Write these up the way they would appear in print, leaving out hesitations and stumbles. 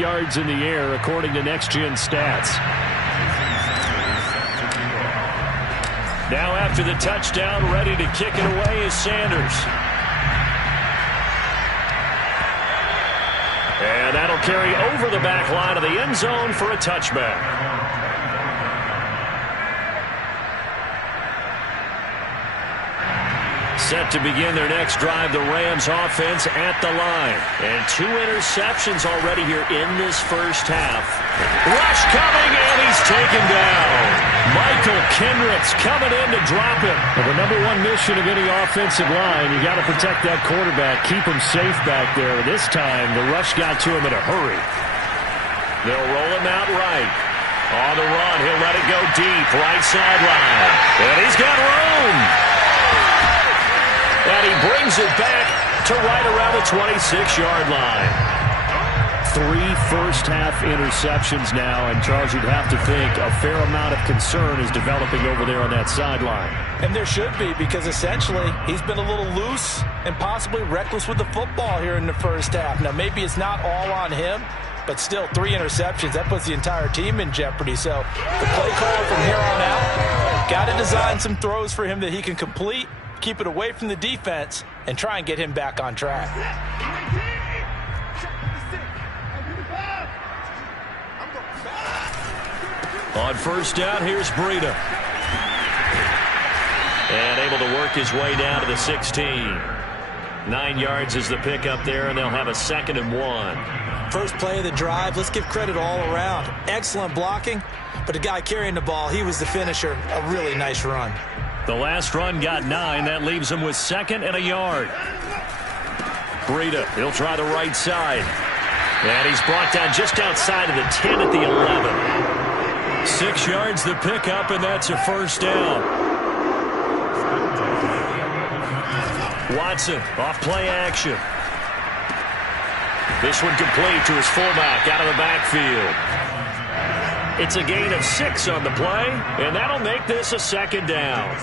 yards in the air, according to Next Gen Stats. Now after the touchdown, ready to kick it away is Sanders. And that'll carry over the back line of the end zone for a touchback. Set to begin their next drive, the Rams offense at the line. And 2 interceptions already here in this first half. Rush coming, and he's taken down. Michael Kendricks coming in to drop him. Well, the number one mission of any offensive line, you got to protect that quarterback, keep him safe back there. This time, the rush got to him in a hurry. They'll roll him out right. On the run, he'll let it go deep, right sideline. And he's got room. And he brings it back to right around the 26-yard line. 3 first-half interceptions now, and Charles, you'd have to think a fair amount of concern is developing over there on that sideline. And there should be, because essentially he's been a little loose and possibly reckless with the football here in the first half. Now, maybe it's not all on him, but still 3 interceptions. That puts the entire team in jeopardy. So the play caller from here on out got to design some throws for him that he can complete, keep it away from the defense, and try and get him back on track. On first down, here's Breida. And able to work his way down to the 16. 9 yards is the pickup there, and they'll have a 2nd and 1. First play of the drive, let's give credit all around. Excellent blocking, but the guy carrying the ball, he was the finisher. A really nice run. The last run got 9. That leaves him with 2nd and a yard. Breida, he'll try the right side. And he's brought down just outside of the 10 at the 11. 6 yards the pickup, and that's a first down. Watson off play action. This one complete to his fullback out of the backfield. It's a gain of 6 on the play, and that'll make this a 2nd down.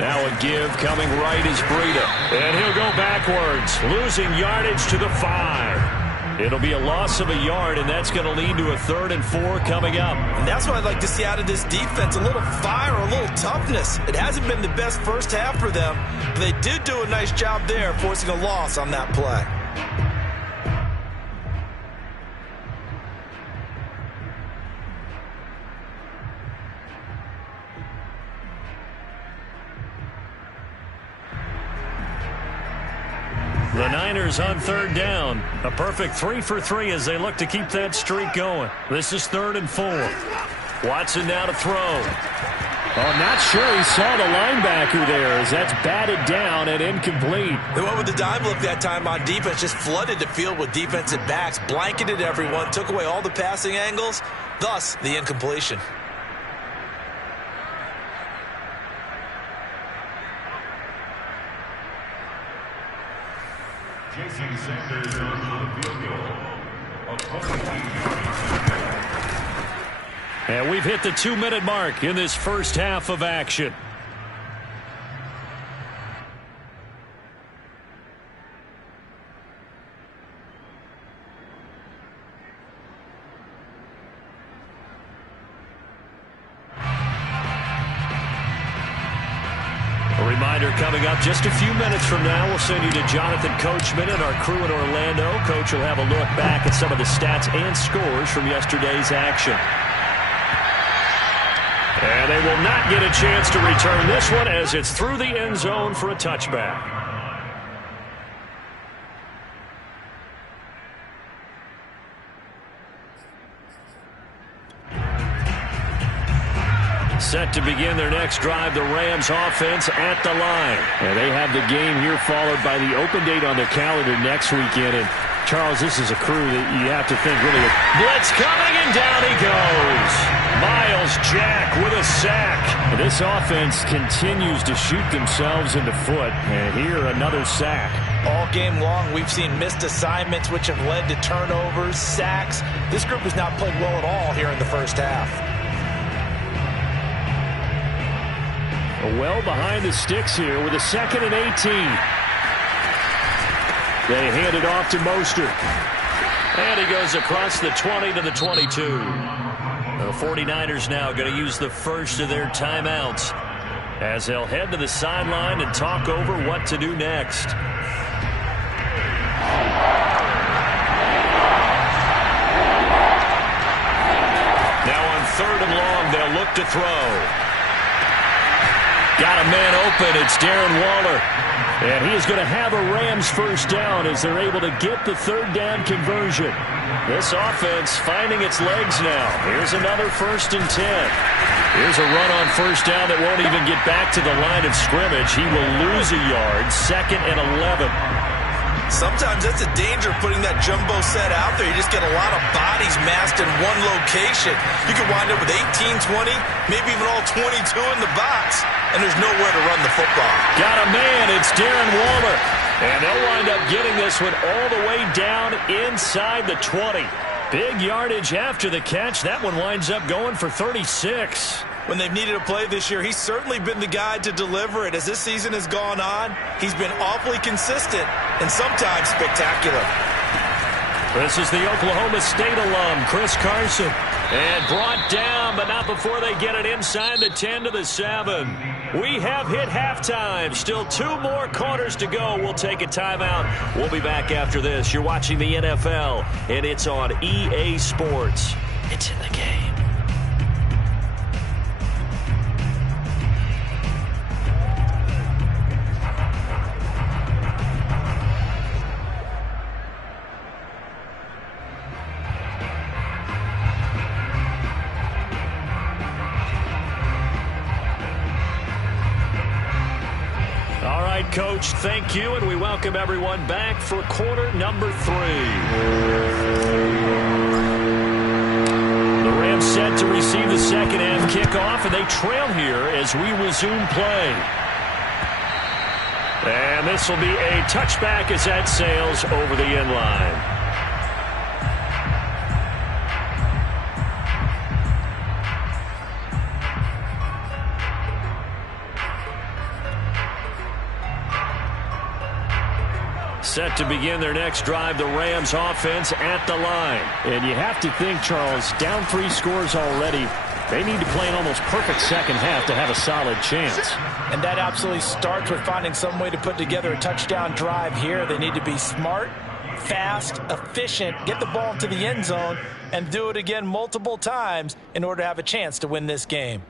Now a give coming right is Breida. And he'll go backwards, losing yardage to the 5. It'll be a loss of a yard, and that's going to lead to a 3rd and 4 coming up. And that's what I'd like to see out of this defense, a little fire, a little toughness. It hasn't been the best first half for them, but they did do a nice job there, forcing a loss on that play. The Niners on 3rd down. A perfect 3 for 3 as they look to keep that streak going. This is 3rd and 4. Watson now to throw. Oh, I'm not sure he saw the linebacker there as that's batted down and incomplete. They went with the dime look that time on defense, just flooded the field with defensive backs, blanketed everyone, took away all the passing angles, thus the incompletion. Jason Sanders on the field goal. And we've hit the 2-minute mark in this first half of action. Reminder coming up just a few minutes from now, we'll send you to Jonathan Coachman and our crew in Orlando. Coach will have a look back at some of the stats and scores from yesterday's action. And they will not get a chance to return this one as it's through the end zone for a touchback. Set to begin their next drive, the Rams offense at the line. And they have the game here followed by the open date on their calendar next weekend. And Charles, this is a crew that you have to think really. Blitz coming, and down he goes. Miles Jack with a sack. This offense continues to shoot themselves in the foot. And here, another sack. All game long, we've seen missed assignments, which have led to turnovers, sacks. This group has not played well at all here in the first half. Well behind the sticks here with a 2nd and 18. They hand it off to Mostert. And he goes across the 20 to the 22. The 49ers now going to use the first of their timeouts as they'll head to the sideline and talk over what to do next. Now on 3rd and long, they'll look to throw. Got a man open. It's Darren Waller. And he is going to have a Rams first down as they're able to get the 3rd down conversion. This offense finding its legs now. Here's another 1st and 10. Here's a run on 1st down that won't even get back to the line of scrimmage. He will lose a yard. 2nd and 11. Sometimes that's a danger putting that jumbo set out there. You just get a lot of bodies massed in one location. You could wind up with 18, 20, maybe even all 22 in the box, and there's nowhere to run the football. Got a man. It's Darren Waller. And they'll wind up getting this one all the way down inside the 20. Big yardage after the catch. That one winds up going for 36. When they've needed a play this year, he's certainly been the guy to deliver it. As this season has gone on, he's been awfully consistent and sometimes spectacular. This is the Oklahoma State alum, Chris Carson. And brought down, but not before they get it inside the 10 to the 7. We have hit halftime. Still 2 more quarters to go. We'll take a timeout. We'll be back after this. You're watching the NFL, and it's on EA Sports. It's in the game. Coach, thank you, and we welcome everyone back for quarter number 3. The Rams set to receive the second half kickoff, and they trail here as we resume play. And this will be a touchback as that sails over the end line. Set to begin their next drive, the Rams offense at the line. And you have to think, Charles, down 3 scores already. They need to play an almost perfect second half to have a solid chance. And that absolutely starts with finding some way to put together a touchdown drive here. They need to be smart, fast, efficient, get the ball into the end zone, and do it again multiple times in order to have a chance to win this game.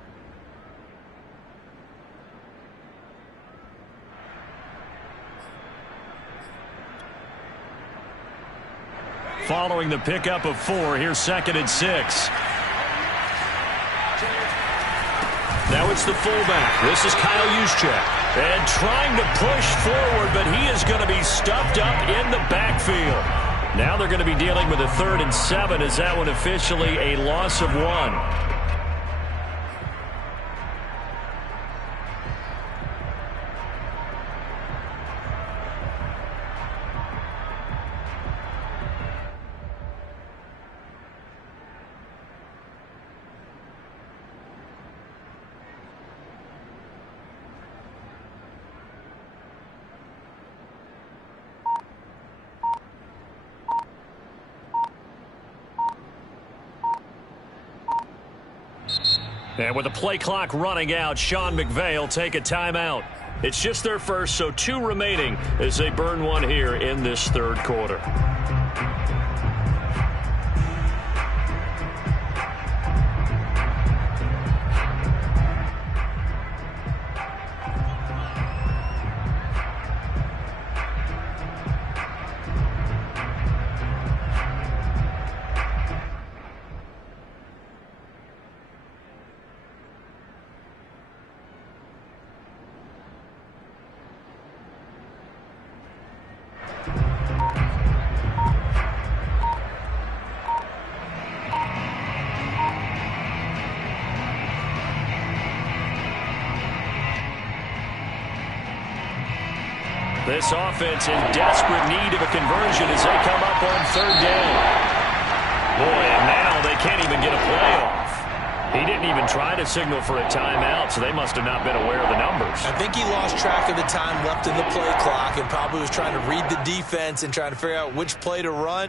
Following the pickup of 4, here's 2nd and 6. Now it's the fullback. This is Kyle Juszczyk. And trying to push forward, but he is going to be stuffed up in the backfield. Now they're going to be dealing with a 3rd and 7 as that one officially a loss of 1. And with the play clock running out, Sean McVay will take a timeout. It's just their first, so 2 remaining as they burn one here in this 3rd quarter. This offense in desperate need of a conversion as they come up on 3rd down. Boy, and now they can't even get a play off. He didn't even try to signal for a timeout, so they must have not been aware of the numbers. I think he lost track of the time left in the play clock and probably was trying to read the defense and trying to figure out which play to run.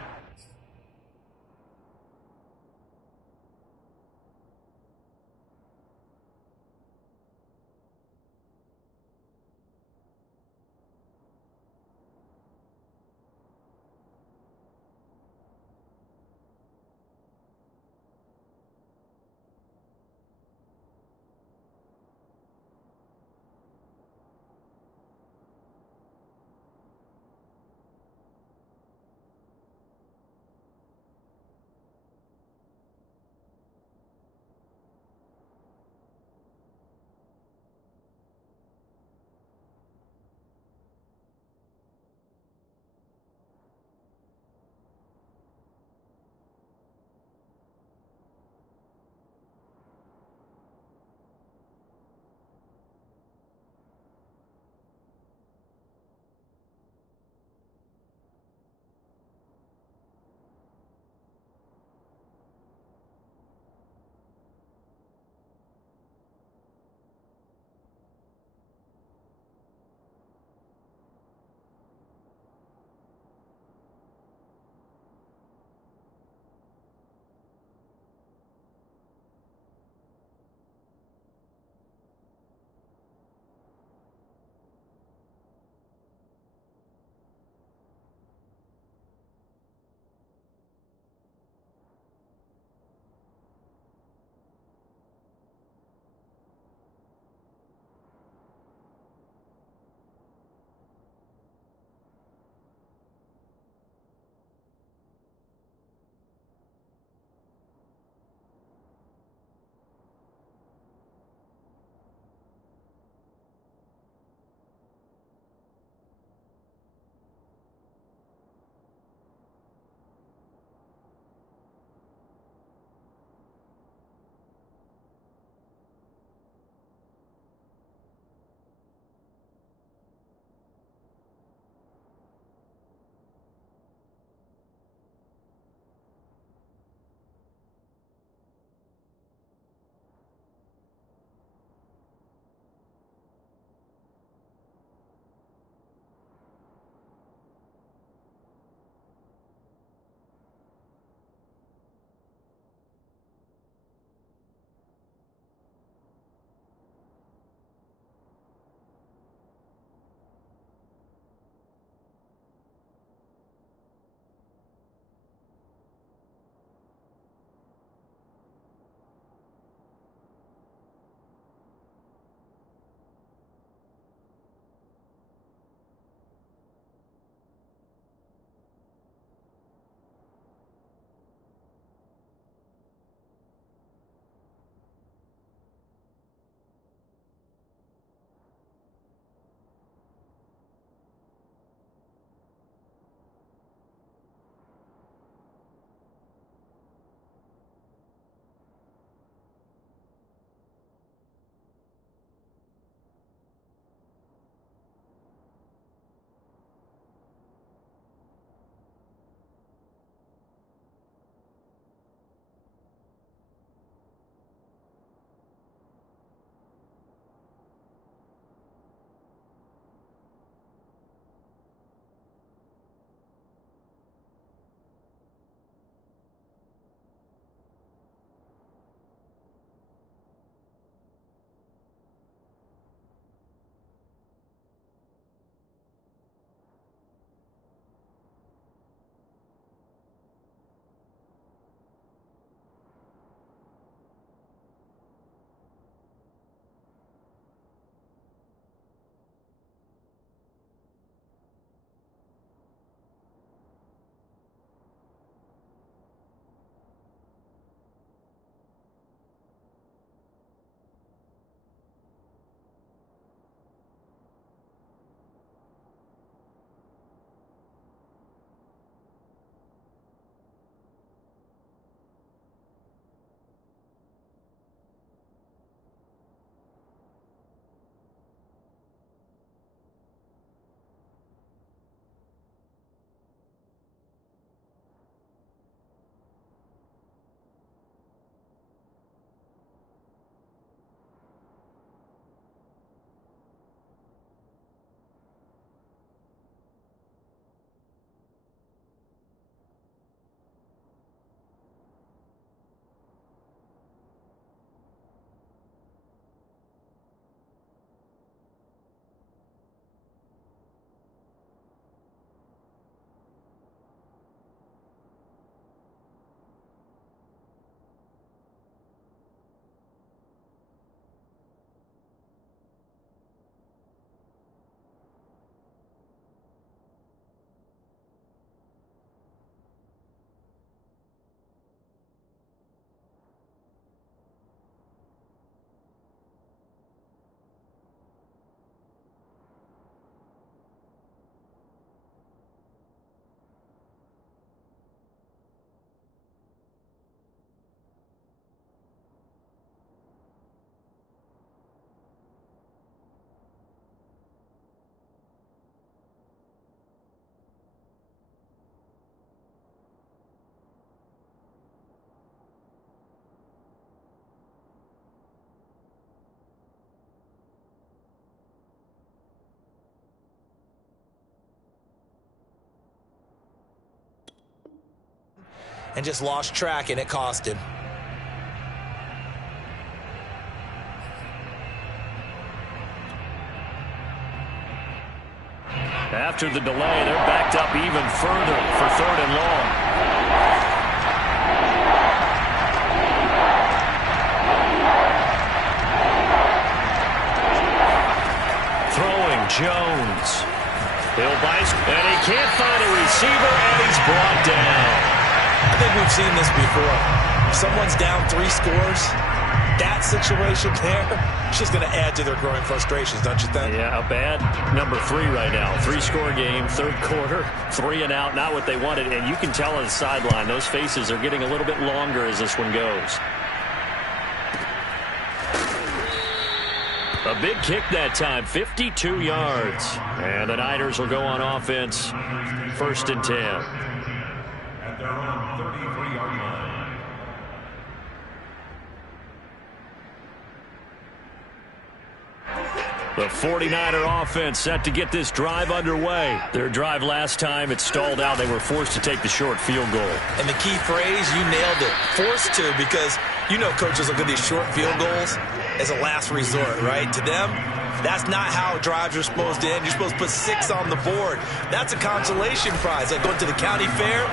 and just lost track, and it cost him. After the delay, they're backed up even further for 3rd and long. Throwing Jones. He'll bite, and he can't find a receiver, and he's brought down. I think we've seen this before. If someone's down 3 scores, that situation there, it's just going to add to their growing frustrations, don't you think? Yeah, a bad number 3 right now. 3-score game, 3rd quarter, 3 and out, not what they wanted. And you can tell on the sideline, those faces are getting a little bit longer as this one goes. A big kick that time, 52 yards. And the Niners will go on offense, 1st and 10. At their own 33-yard line. The 49er offense set to get this drive underway. Their drive last time, it stalled out. They were forced to take the short field goal. And the key phrase, you nailed it, forced to, because you know coaches look at these short field goals as a last resort, right? To them, that's not how drives are supposed to end. You're supposed to put 6 on the board. That's a consolation prize. Like going to the county fair,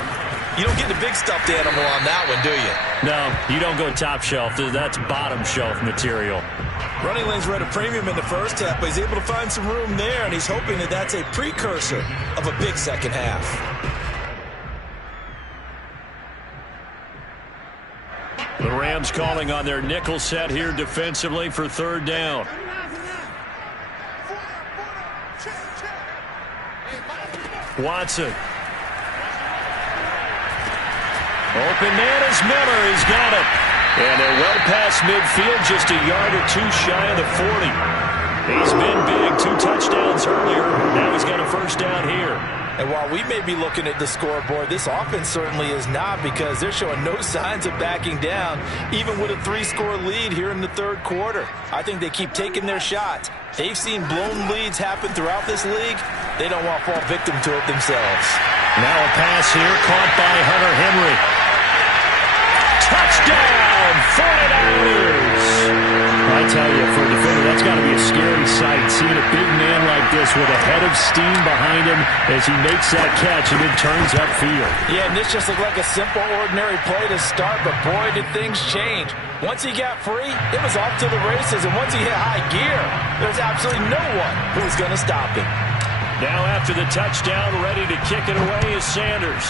you don't get the big stuffed animal on that one, do you? No, you don't go top shelf. That's bottom shelf material. Running lanes were at a premium in the first half, but he's able to find some room there, and he's hoping that that's a precursor of a big second half. The Rams calling on their nickel set here defensively for 3rd down. Watson. Open man is Miller. He's got it. And they're well past midfield, just a yard or 2 shy of the 40. He's been big, 2 touchdowns earlier. Now he's got a 1st down here. And while we may be looking at the scoreboard, this offense certainly is not, because they're showing no signs of backing down, even with a 3-score lead here in the 3rd quarter. I think they keep taking their shots. They've seen blown leads happen throughout this league. They don't want to fall victim to it themselves. Now a pass here, caught by Hunter Henry. Touchdown, 49ers! I tell you, for a defender, that's got to be a scary sight, seeing a big man like this with a head of steam behind him as he makes that catch and then turns upfield. Yeah, and this just looked like a simple, ordinary play to start, but boy, did things change. Once he got free, it was off to the races, and once he hit high gear, there's absolutely no one who was going to stop him. Now after the touchdown, ready to kick it away is Sanders.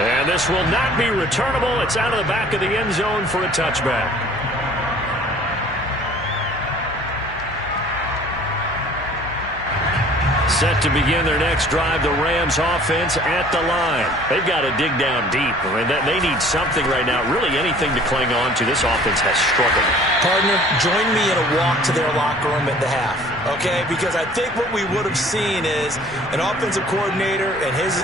And this will not be returnable. It's out of the back of the end zone for a touchback. Set to begin their next drive, the Rams offense at the line. They've got to dig down deep. I mean, they need something right now, really anything to cling on to. This offense has struggled. Partner, join me in a walk to their locker room at the half, okay? Because I think what we would have seen is an offensive coordinator and his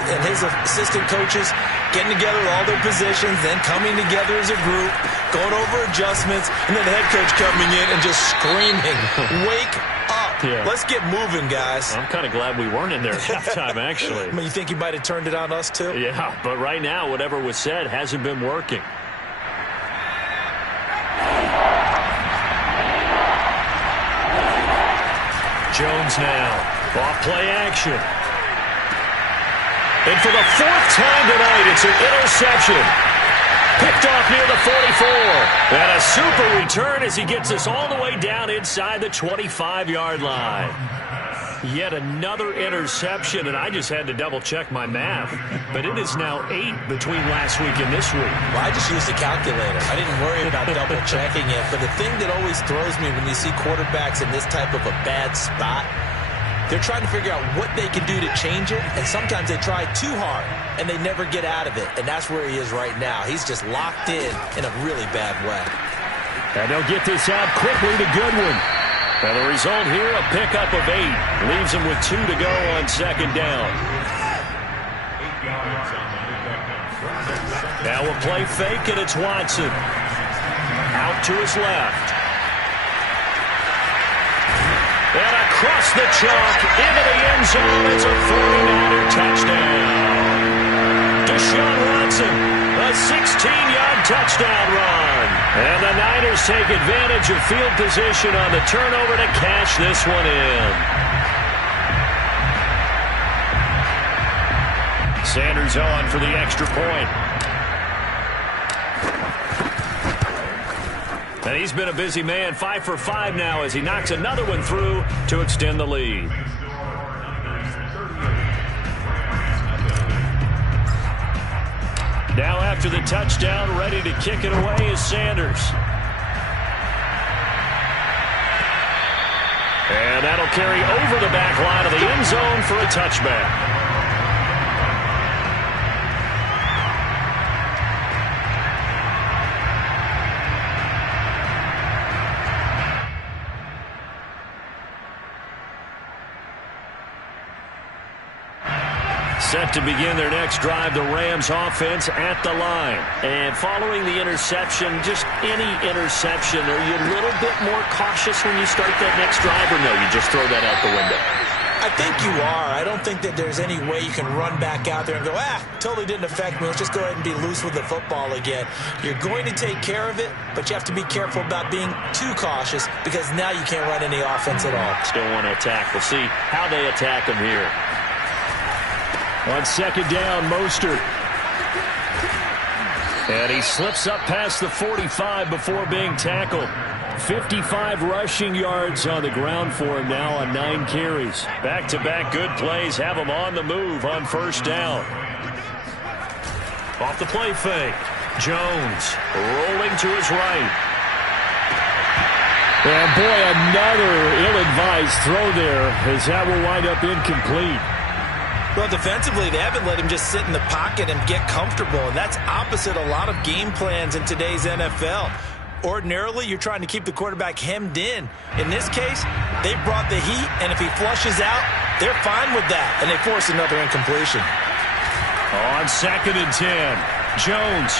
assistant coaches getting together with all their positions, then coming together as a group, going over adjustments, and then the head coach coming in and just screaming, wake up. Yeah. Let's get moving, guys. I'm kind of glad we weren't in there at halftime, actually. I mean, you think you might have turned it on us, too? Yeah, but right now, whatever was said hasn't been working. Jones now. Off play action. And for the 4th time tonight, it's an interception. Picked off near the 44. And a super return as he gets us all the way down inside the 25-yard line. Yet another interception, and I just had to double-check my math. But it is now 8 between last week and this week. Well, I just used a calculator. I didn't worry about double-checking it. But the thing that always throws me when you see quarterbacks in this type of a bad spot, they're trying to figure out what they can do to change it, and sometimes they try too hard, and they never get out of it, and that's where he is right now. He's just locked in a really bad way. And they'll get this out quickly to Goodwin. And the result here, a pickup of 8. Leaves him with 2 to go on 2nd down. Now a play fake, and it's Watson. Out to his left. And across the chalk, into the end zone. It's a 49er touchdown. touchdown run. And the Niners take advantage of field position on the turnover to cash this one in. Sanders on for the extra point. And he's been a busy man, 5 for 5 now as he knocks another one through to extend the lead. Now after the touchdown, ready to kick it away is Sanders. And that'll carry over the back line of the end zone for a touchback. Set to begin their next drive, the Rams offense at the line. And following the interception, just any interception, are you a little bit more cautious when you start that next drive, or no, you just throw that out the window? I think you are. I don't think that there's any way you can run back out there and go, totally didn't affect me. Let's just go ahead and be loose with the football again. You're going to take care of it, but you have to be careful about being too cautious because now you can't run any offense at all. Still want to attack. We'll see how they attack them here. On second down, Mostert. And he slips up past the 45 before being tackled. 55 rushing yards on the ground for him now on 9 carries. Back-to-back good plays have him on the move on first down. Off the play fake. Jones rolling to his right. And boy, another ill-advised throw there as that will wind up incomplete. Well, defensively, they haven't let him just sit in the pocket and get comfortable, and that's opposite a lot of game plans in today's NFL. Ordinarily, you're trying to keep the quarterback hemmed in. In this case, they brought the heat, and if he flushes out, they're fine with that, and they force another incompletion. On second and 10, Jones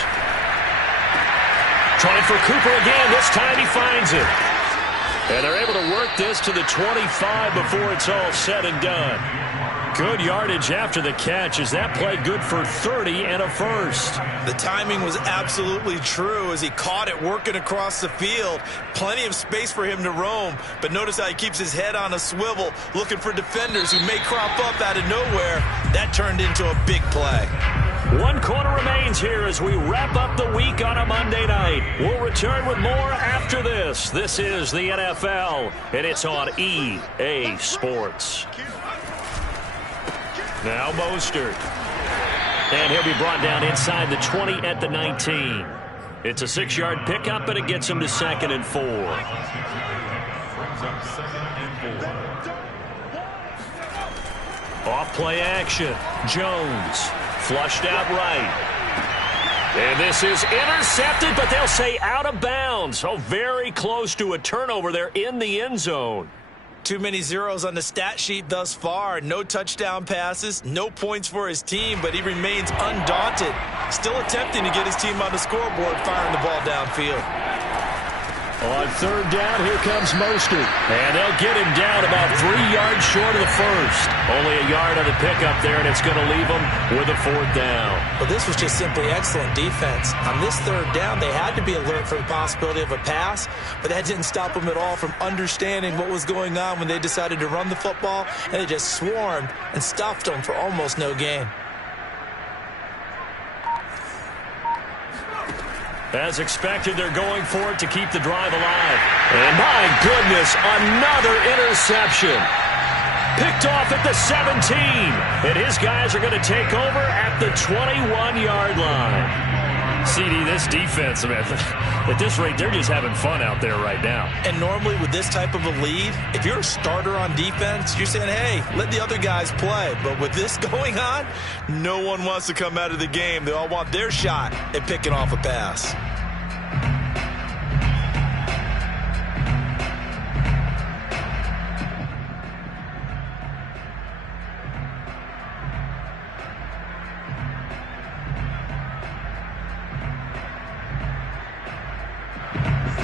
trying for Cooper again. This time he finds it. And they're able to work this to the 25 before it's all said and done. Good yardage after the catch as that play good for 30 and a first. The timing was absolutely true as he caught it working across the field. Plenty of space for him to roam, but notice how he keeps his head on a swivel looking for defenders who may crop up out of nowhere. That turned into a big play. 1 quarter remains here as we wrap up the week on a Monday night. We'll return with more after this. This is the NFL, and it's on EA Sports. Now Mostert. And he'll be brought down inside the 20 at the 19. It's a 6-yard pickup, and it gets him to 2nd and 4. Off play action. Jones flushed out right. And this is intercepted, but they'll say out of bounds. So very close to a turnover there in the end zone. Too many zeros on the stat sheet thus far. No touchdown passes, no points for his team, but he remains undaunted. Still attempting to get his team on the scoreboard, firing the ball downfield. On third down, here comes Mostert. And they'll get him down about 3 yards short of the first. Only a yard on the pickup there, and it's going to leave him with a 4th down. Well, this was just simply excellent defense. On this third down, they had to be alert for the possibility of a pass, but that didn't stop them at all from understanding what was going on when they decided to run the football, and they just swarmed and stuffed them for almost no gain. As expected, they're going for it to keep the drive alive. And my goodness, another interception. Picked off at the 17. And his guys are going to take over at the 21-yard line. CD, this defense, man, at this rate, they're just having fun out there right now. And normally with this type of a lead, if you're a starter on defense, you're saying, hey, let the other guys play. But with this going on, no one wants to come out of the game. They all want their shot at picking off a pass.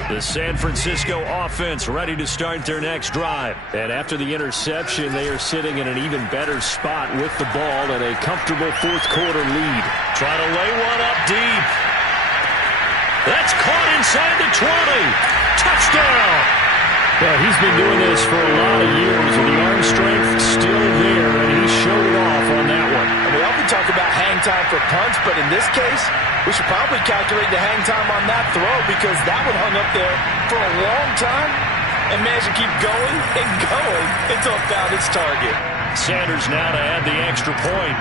The San Francisco offense ready to start their next drive. And after the interception, they are sitting in an even better spot with the ball and a comfortable 4th quarter lead. Trying to lay one up deep. That's caught inside the 20. Touchdown. Well, he's been doing this for a lot of years, and the arm strength still there, and he showed it off on that one. And we often talk about hang time for punts, but in this case, we should probably calculate the hang time on that throw because that one hung up there for a long time and managed to keep going and going until it found its target. Sanders now to add the extra point.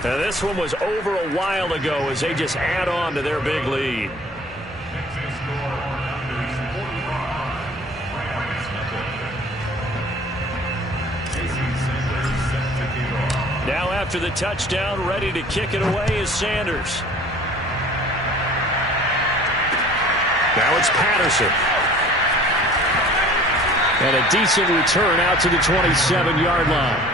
Now this one was over a while ago as they just add on to their big lead. Now after the touchdown, ready to kick it away is Sanders. Now it's Patterson. And a decent return out to the 27-yard line.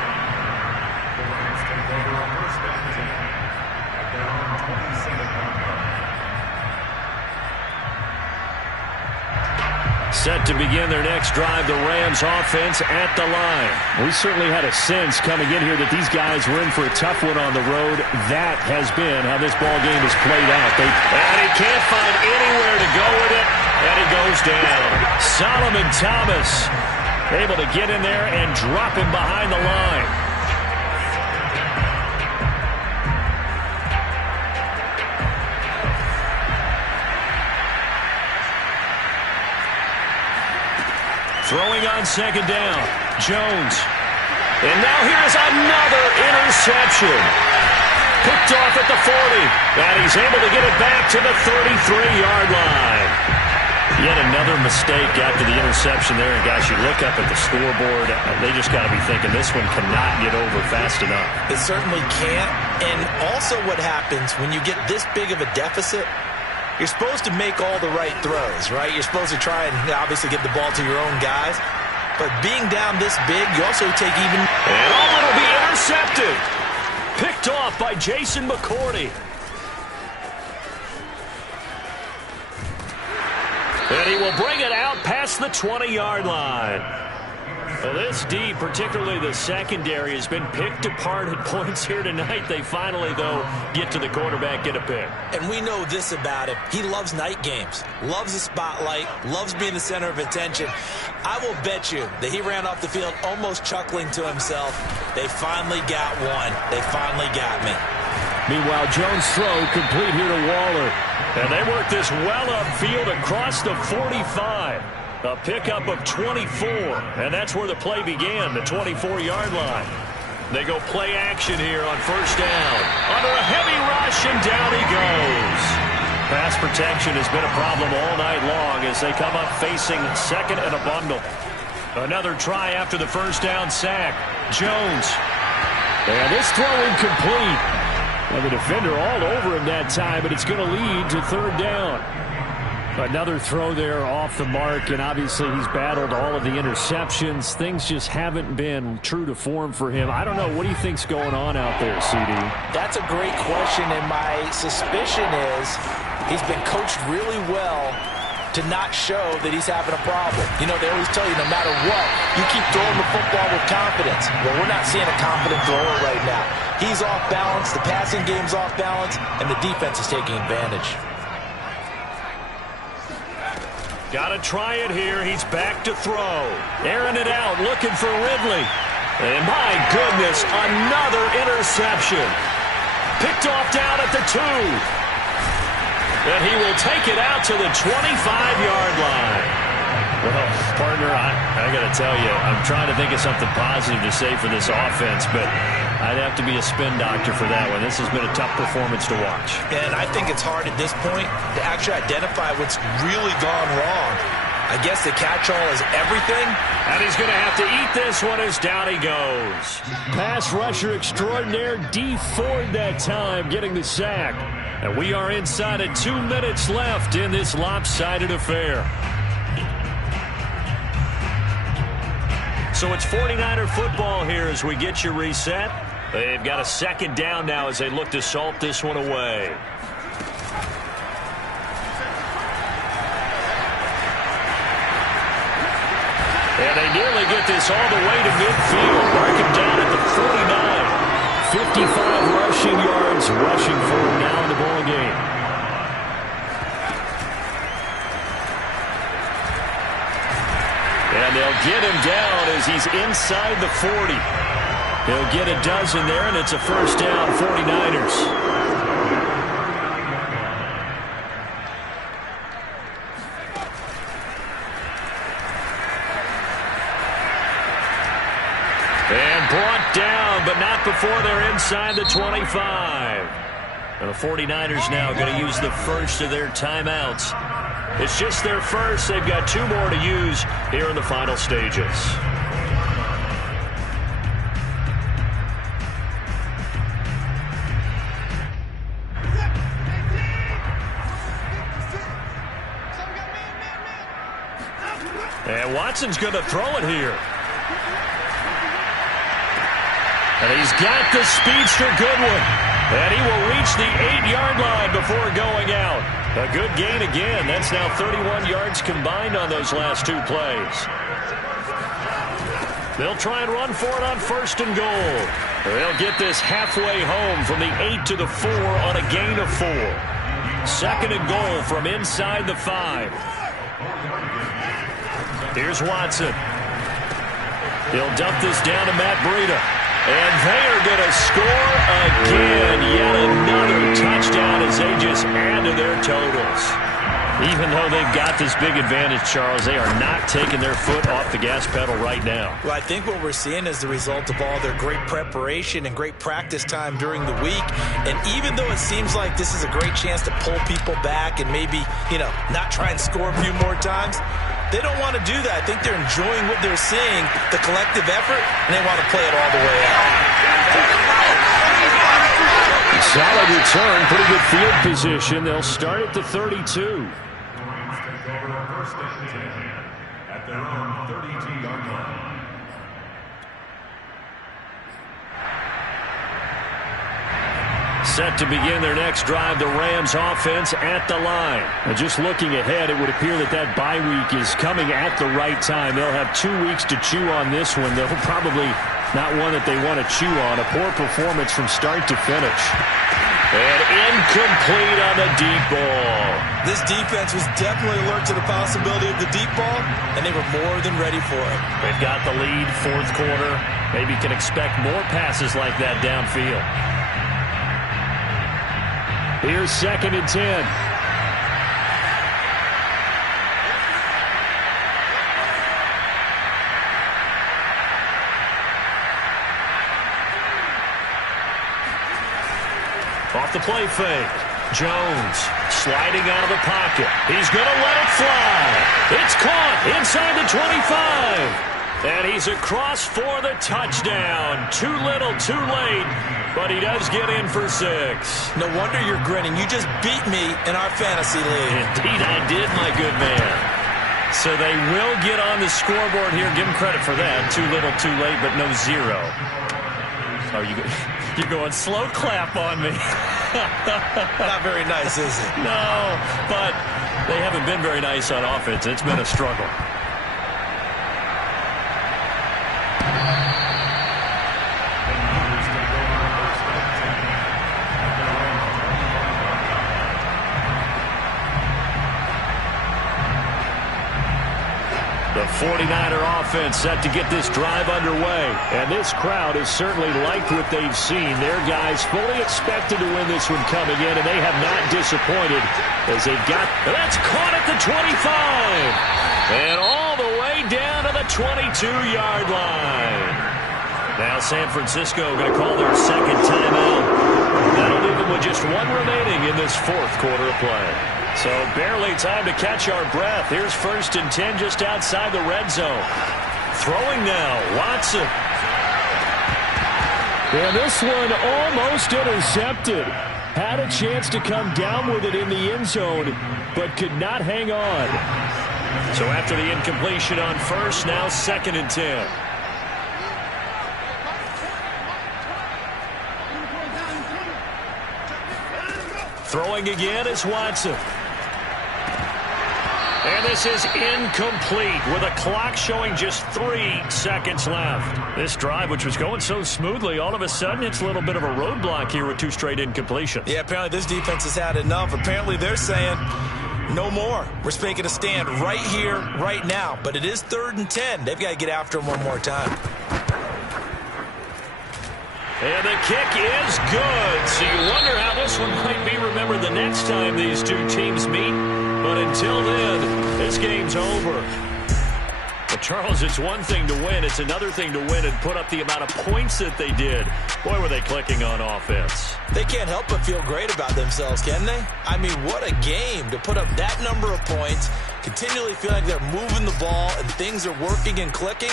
Set to begin their next drive, the Rams offense at the line. We certainly had a sense coming in here that these guys were in for a tough one on the road. That has been how this ball game has played out. And he can't find anywhere to go with it, and he goes down. Solomon Thomas able to get in there and drop him behind the line. Throwing on second down, Jones. And now here's another interception. Picked off at the 40. And he's able to get it back to the 33-yard line. Yet another mistake after the interception there. And guys, you look up at the scoreboard, they just got to be thinking this one cannot get over fast enough. It certainly can't. And also what happens when you get this big of a deficit, you're supposed to make all the right throws, right? You're supposed to try and obviously get the ball to your own guys. But being down this big, you also take even... And it'll be intercepted. Picked off by Jason McCourty. And he will bring it out past the 20-yard line. Well, this D, particularly the secondary, has been picked apart at points here tonight. They finally, though, get to the quarterback, get a pick. And we know this about him. He loves night games, loves the spotlight, loves being the center of attention. I will bet you that he ran off the field almost chuckling to himself. They finally got one. They finally got me. Meanwhile, Jones' throw complete here to Waller. And they work this well upfield across the 45. A pickup of 24, and that's where the play began, the 24-yard line. They go play action here on first down. Under a heavy rush, and down he goes. Pass protection has been a problem all night long as they come up facing second and a bundle. Another try after the first down sack. Jones. And this throw incomplete. And the defender all over him that time, but it's going to lead to third down. Another throw there off the mark, and obviously he's battled all of the interceptions. Things just haven't been true to form for him. I don't know. What do you think's going on out there, CD? That's a great question, and my suspicion is he's been coached really well to not show that he's having a problem. You know, they always tell you no matter what, you keep throwing the football with confidence. Well, we're not seeing a confident thrower right now. He's off balance, the passing game's off balance, and the defense is taking advantage. Got to try it here. He's back to throw. Airing it out, looking for Ridley. And my goodness, another interception. Picked off down at the 2. And he will take it out to the 25-yard line. Well, partner, I got to tell you, I'm trying to think of something positive to say for this offense, but I'd have to be a spin doctor for that one. This has been a tough performance to watch. And I think it's hard at this point to actually identify what's really gone wrong. I guess the catch-all is everything. And he's going to have to eat this one as down he goes. Pass rusher extraordinaire, D Ford that time, getting the sack. And we are inside of 2 minutes left in this lopsided affair. So it's 49er football here as we get you reset. They've got a second down now as they look to salt this one away. And they nearly get this all the way to midfield. Mark him down at the 49. 55 rush rushing yards rushing for him now in the ball game. And they'll get him down as he's inside the 40. He'll get a dozen there, and it's a first down, 49ers. And brought down, but not before they're inside the 25. And the 49ers now going to use the first of their timeouts. It's just their first. They've got 2 more to use here in the final stages. And Watson's going to throw it here. And he's got the speedster Goodwin. And he will reach the 8-yard line before going out. A good gain again. That's now 31 yards combined on those last 2 plays. They'll try and run for it on first and goal. They'll get this halfway home from the 8 to the 4 on a gain of 4. Second and goal from inside the 5. Here's Watson. He'll dump this down to Matt Breida. And they are going to score again. Yet another touchdown as they just add to their totals. Even though they've got this big advantage, Charles, they are not taking their foot off the gas pedal right now. Well, I think what we're seeing is the result of all their great preparation and great practice time during the week. And even though it seems like this is a great chance to pull people back and maybe, not try and score a few more times, they don't want to do that. I think they're enjoying what they're seeing, the collective effort, and they want to play it all the way out. Solid return, pretty good field position. They'll start at the 32. At their own 32-yard line. Set to begin their next drive, the Rams offense at the line. And just looking ahead, it would appear that bye week is coming at the right time. They'll have 2 weeks to chew on this one. They'll probably not one that they want to chew on. A poor performance from start to finish. And incomplete on the deep ball. This defense was definitely alert to the possibility of the deep ball, and they were more than ready for it. They've got the lead, 4th quarter. Maybe can expect more passes like that downfield. Here's 2nd and 10. Off the play fake. Jones sliding out of the pocket. He's going to let it fly. It's caught inside the 25. And he's across for the touchdown. Too little, too late. But he does get in for 6. No wonder you're grinning. You just beat me in our fantasy league. Indeed I did, my good man. So they will get on the scoreboard here. Give them credit for that. Too little, too late, but no 0. Oh, you're going slow clap on me. Not very nice, is it? No, but they haven't been very nice on offense. It's been a struggle. The 49er offense set to get this drive underway. And this crowd has certainly liked what they've seen. Their guys fully expected to win this one coming in, and they have not disappointed as they've got... That's caught at the 25. And all the way down to the 22-yard line. Now San Francisco going to call their 2nd timeout. That'll leave them with just 1 remaining in this 4th quarter of play. So barely time to catch our breath. Here's 1st and 10 just outside the red zone. Throwing now, Watson. And this one almost intercepted. Had a chance to come down with it in the end zone, but could not hang on. So after the incompletion on 1st, now 2nd and 10. Throwing again is Watson. And this is incomplete with a clock showing just 3 seconds left. This drive, which was going so smoothly, all of a sudden it's a little bit of a roadblock here with 2 straight incompletions. Yeah, apparently this defense has had enough. Apparently they're saying no more. We're making a stand right here, right now. But it is 3rd and 10. They've got to get after him one more time. And the kick is good. So you wonder how this one might be remembered the next time these 2 teams meet. But until then, this game's over. But Charles, it's one thing to win. It's another thing to win and put up the amount of points that they did. Boy, were they clicking on offense. They can't help but feel great about themselves, can they? I mean, what a game to put up that number of points, continually feel like they're moving the ball and things are working and clicking.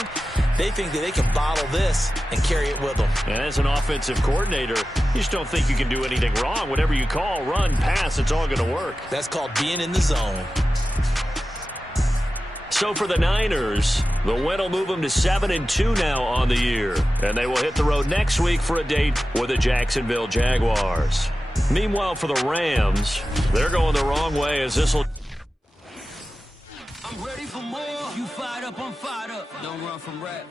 They think that they can bottle this and carry it with them. And as an offensive coordinator, you just don't think you can do anything wrong. Whatever you call, run, pass, it's all going to work. That's called being in the zone. So for the Niners, the win will move them to 7-2 now on the year. And they will hit the road next week for a date with the Jacksonville Jaguars. Meanwhile, for the Rams, they're going the wrong way as this will... I'm ready for more. You fired up, I'm fired up. Don't run from rap.